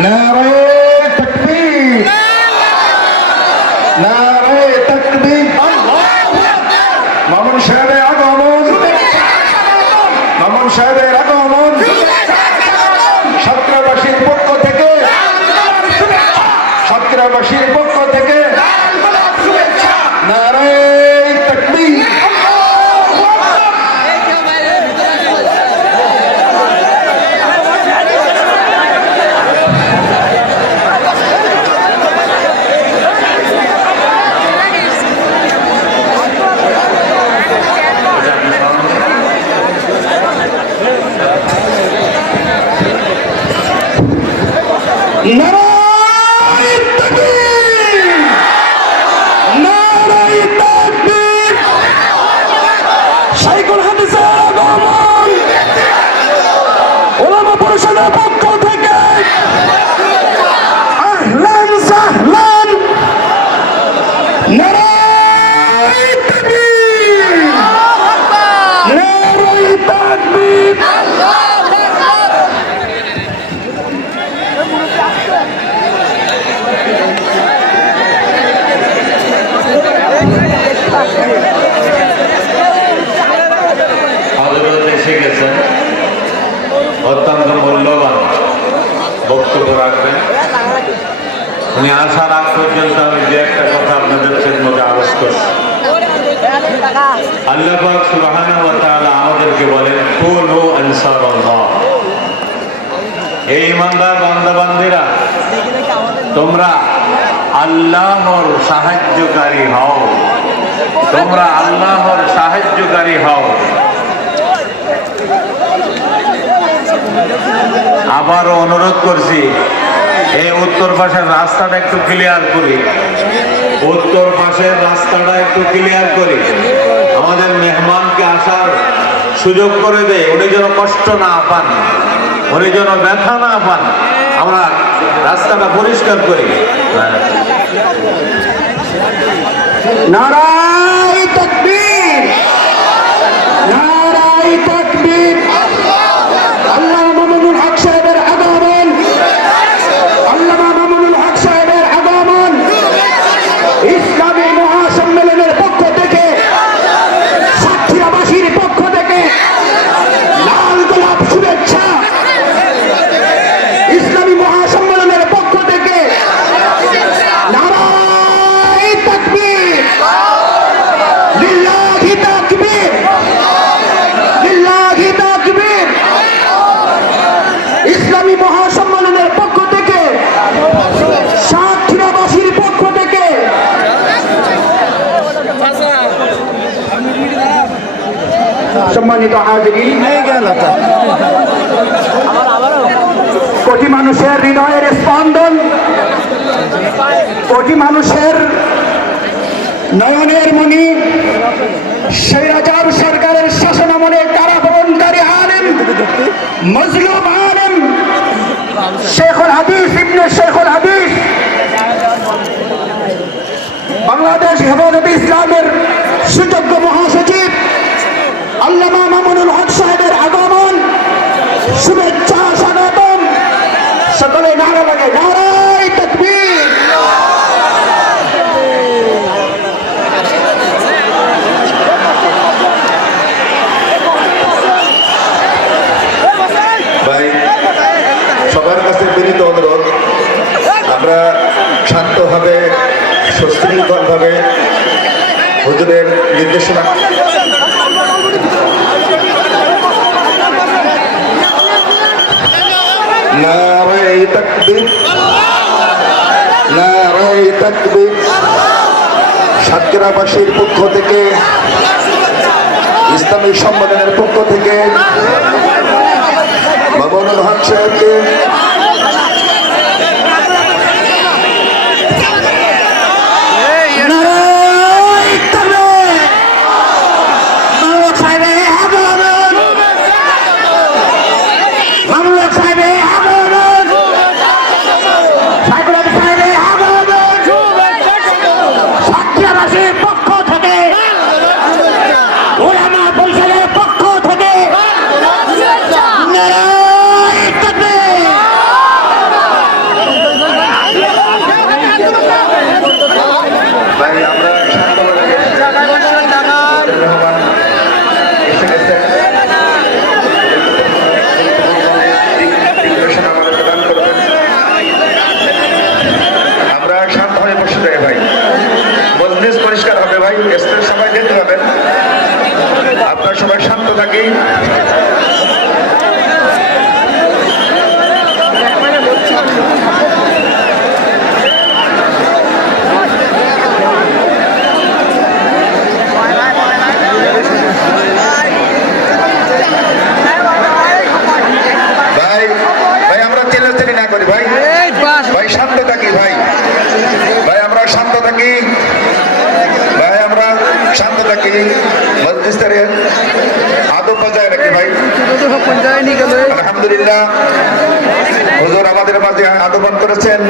নারে তাকবীর, নারে তাকবীর। মামুন সাহেবের আগমন, মামুন সাহেবের আগমন সাতক্ষীরাবাসীর পক্ষ থেকে, সাতক্ষীরাবাসীর পক্ষ থেকে নারে তাকবীর। নারায়ে তাকবীর, নারায়ে তাকবীর। শাইখুল হাদিসের আগমন উলামা পরিষদের পক্ষ থেকে আহলান সাহলান। নারায়ে তাকবীর, নারায়ে তাকবীর। হযরত এসে গেছেন, অত্যন্ত মূল্যবান বক্তব্য রাখবেন। উনি আসার আগ পর্যন্ত আমি যে একটা কথা আপনাদের মধ্যে আরজ করছি। আল্লাহ পাক সুবহানাহু ওয়া তাআলা আমাদেরকে বলেন কুনু আনসারাল্লাহ, এই ইমানদার বান্দাবান্দিরা তোমরা আল্লাহর সাহায্যকারী হও, তোমরা আল্লাহর সাহায্যকারী হও। আবারও অনুরোধ করছি, এই উত্তর পাশের রাস্তাটা একটু ক্লিয়ার করি, উত্তর পাশের রাস্তাটা একটু ক্লিয়ার করি। আমাদের মেহমানকে আসার সুযোগ করে দেয়, উনি যেন কষ্ট না পান, উনি যেন ব্যথা না পান। আমরা রাস্তাটা পরিষ্কার করি। নারায়ে তাকবীর, নারায়ে তাকবীর। আল্লামা মামুনুল হক সাহেবের আগমন, আল্লামা মামুনুল হক সাহেবের আগমন ইসলামী মহাসম্মেলনের পক্ষ থেকে, সাতক্ষীরাবাসীর পক্ষ থেকে লাল গোলাপ শুভেচ্ছা। ইসলামী মহাসম্মেলনের পক্ষ থেকে নারায়ে তাকবীর, লিল্লাহি তাকবীর, লিল্লাহি তাকবীর। ইসলামী মহাসম্মেলনের পক্ষ থেকে, সাতক্ষীরাবাসীর পক্ষ থেকে সম্মানিত হাজিরিন, কোটি মানুষের হৃদয়ের স্পন্দন, কোটি মানুষের নয়নের মণি, স্বৈরাচার সরকারের শাসনামলে কারাবরণকারী আলেম, মজলুম আলেম শেখুল হাদিস ইবনে শেখুল হাদিস, বাংলাদেশ হেফাজতে ইসলামের সুযোগ্য মহাসচিব আল্লামা মামুনুল হক সাহেবের আগমন, শুভেচ্ছা স্বাগতম। সকলে নারা লাগে নারায়ে তাকবীর। ভাই, সবার কাছে বিনীত অনুরোধ, আমরা শান্তভাবে সুশৃঙ্খলভাবে হুজুরের নির্দেশনা নারায়ে তাকবীর, নারায়ে তাকবীর। সাতক্ষীরাবাসীর পক্ষ থেকে, ইসলামী সম্মেলনের পক্ষ থেকে মামুনুল হক সাহেবকে আলহামদুলিল্লাহ হুজুর আমাদের মাঝে আগমন করেছেন।